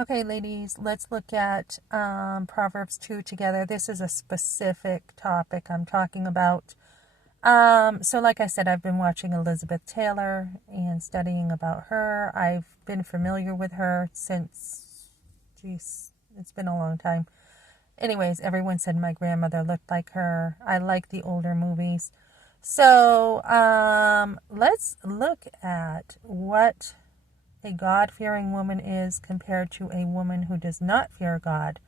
Okay, ladies, let's look at Proverbs 2 together. This is a specific topic I'm talking about. So like I said, I've been watching Elizabeth Taylor and studying about her. I've been familiar with her since, geez, it's been a long time. Anyways, everyone said my grandmother looked like her. I like the older movies. So let's look at what a God-fearing woman is compared to a woman who does not fear God.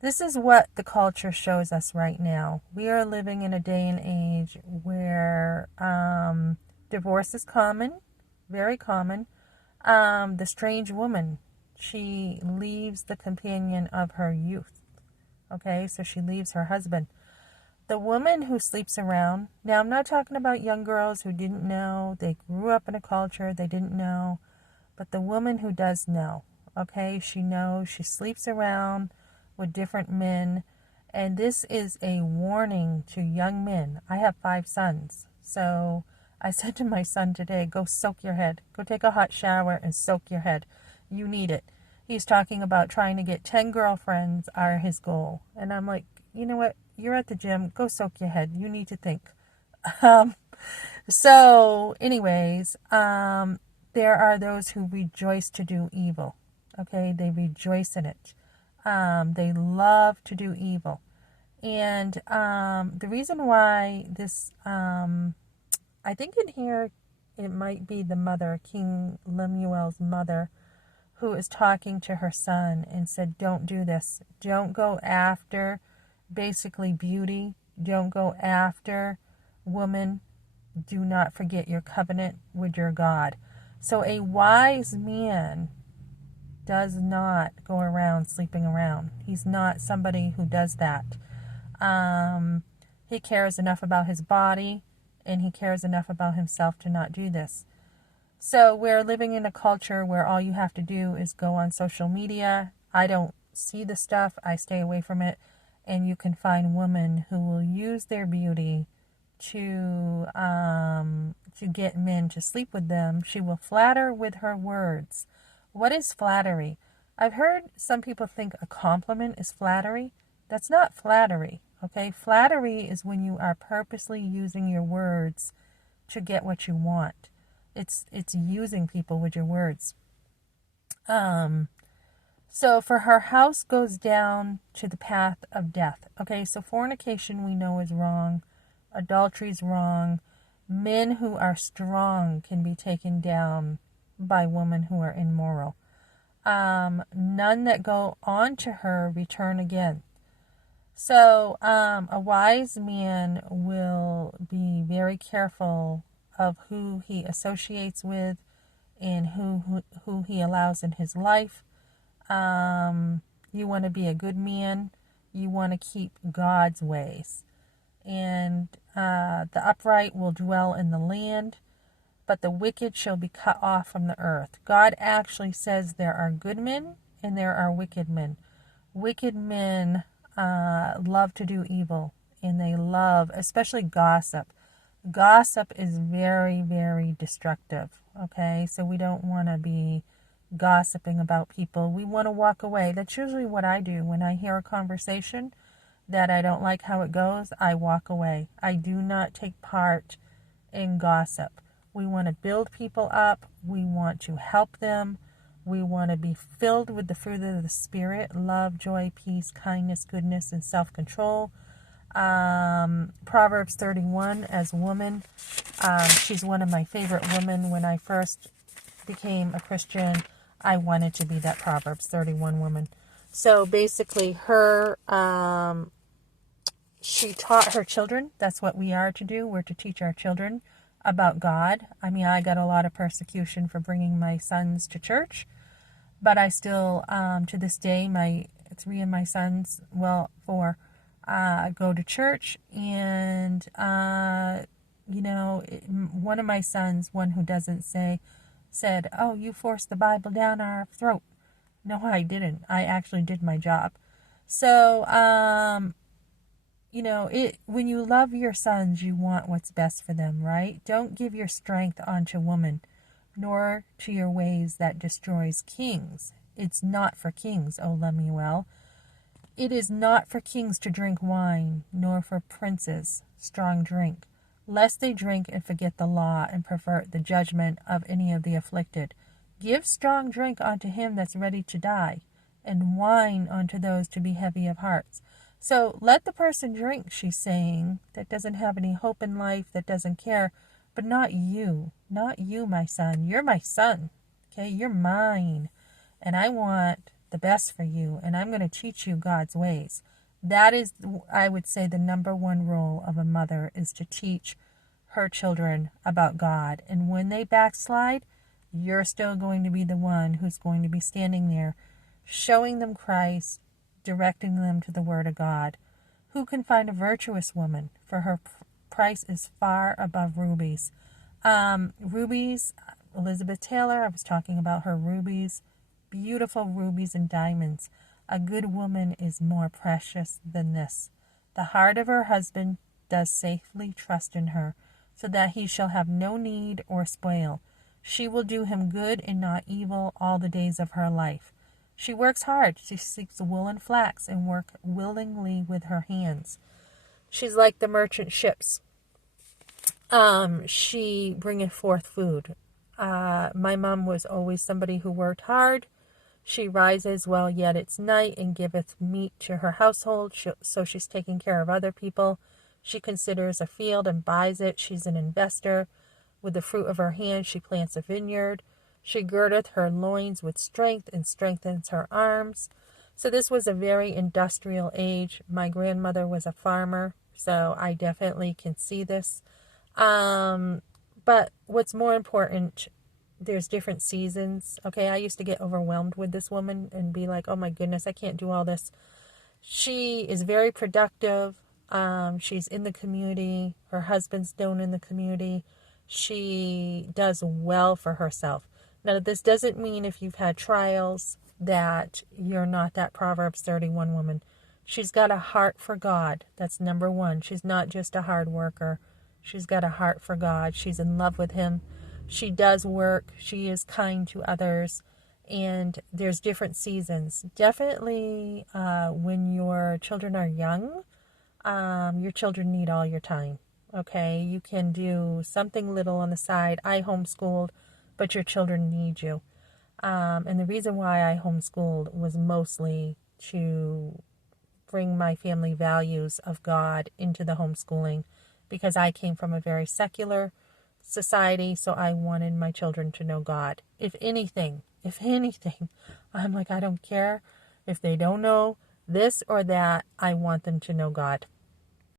This is what the culture shows us right now. We are living in a day and age where divorce is common, very common. The strange woman, she leaves the companion of her youth. Okay, so she leaves her husband. The woman who sleeps around, now I'm not talking about young girls who didn't know, they grew up in a culture, they didn't know. But the woman who does know, okay, she knows, she sleeps around with different men. And this is a warning to young men. I have 5 sons. So I said to my son today, go soak your head. Go take a hot shower and soak your head. You need it. He's talking about trying to get 10 girlfriends are his goal. And I'm like, you know what? You're at the gym. Go soak your head. You need to think. Um, so anyways, there are those who rejoice to do evil. Okay, they rejoice in it. They love to do evil. And the reason why this, I think in here, it might be the mother, King Lemuel's mother, who is talking to her son and said, don't do this. Don't go after basically beauty. Don't go after woman. Do not forget your covenant with your God. So a wise man does not go around sleeping around. He's not somebody who does that. He cares enough about his body and he cares enough about himself to not do this. So we're living in a culture where all you have to do is go on social media. I don't see the stuff. I stay away from it. And you can find women who will use their beauty to get men to sleep with them. She will flatter with her words. What is flattery? I've heard some people think a compliment is flattery. That's not flattery, okay? Flattery is when you are purposely using your words to get what you want. It's using people with your words. So for her house goes down to the path of death. Okay, so fornication we know is wrong. Adultery is wrong. Men who are strong can be taken down by women who are immoral. None that go on to her return again. So a wise man will be very careful of who he associates with and who he allows in his life. You want to be a good man. You want to keep God's ways. And the upright will dwell in the land, but the wicked shall be cut off from the earth. God actually says there are good men and there are wicked men. Wicked men love to do evil, and they love, especially gossip. Gossip is very, very destructive, okay? So we don't want to be gossiping about people. We want to walk away. That's usually what I do when I hear a conversation that I don't like how it goes. I walk away. I do not take part in gossip. We want to build people up. We want to help them. We want to be filled with the fruit of the Spirit: love, joy, peace, kindness, goodness, and self-control. Proverbs 31, as a woman, she's one of my favorite women. When I first became a Christian, I wanted to be that Proverbs 31 woman. So basically her, she taught her children. That's what we are to do. We're to teach our children about God. I mean, I got a lot of persecution for bringing my sons to church, but I still, to this day, my 3 of my sons, well, 4, go to church. And, one of my sons, one who doesn't say, said, "Oh, you forced the Bible down our throat." No, I didn't. I actually did my job. So, when you love your sons, you want what's best for them, right? Don't give your strength onto woman, nor to your ways that destroys kings. It's not for kings, O Lemuel. It is not for kings to drink wine, nor for princes strong drink, lest they drink and forget the law and pervert the judgment of any of the afflicted. Give strong drink unto him that's ready to die, and wine unto those to be heavy of hearts. So let the person drink, she's saying, that doesn't have any hope in life, that doesn't care, but not you. Not you, my son. You're my son. Okay, you're mine. And I want the best for you, and I'm going to teach you God's ways. That is, I would say, the number one role of a mother is to teach her children about God. And when they backslide, you're still going to be the one who's going to be standing there, showing them Christ, directing them to the Word of God. Who can find a virtuous woman? For her price is far above rubies. Rubies, Elizabeth Taylor, I was talking about her rubies. Beautiful rubies and diamonds. A good woman is more precious than this. The heart of her husband does safely trust in her, so that he shall have no need or spoil. She will do him good and not evil all the days of her life. She works hard. She seeks wool and flax and work willingly with her hands. She's like the merchant ships. She bringeth forth food. My mom was always somebody who worked hard. She rises while yet it's night and giveth meat to her household, so she's taking care of other people. She considers a field and buys it. She's an investor. With the fruit of her hand she plants a vineyard. She girdeth her loins with strength and strengthens her arms. So this was a very industrial age. My grandmother was a farmer, so I definitely can see this. But what's more important, there's different seasons. Okay, I used to get overwhelmed with this woman and be like, oh my goodness, I can't do all this. She is very productive. She's in the community. Her husband's known in the community. She does well for herself. Now, this doesn't mean if you've had trials that you're not that Proverbs 31 woman. She's got a heart for God. That's number one. She's not just a hard worker. She's got a heart for God. She's in love with him. She does work. She is kind to others. And there's different seasons. Definitely when your children are young, your children need all your time. Okay, you can do something little on the side. I homeschooled, but your children need you. And the reason why I homeschooled was mostly to bring my family values of God into the homeschooling, because I came from a very secular society, so I wanted my children to know God. If anything, I'm like, I don't care if they don't know this or that, I want them to know God.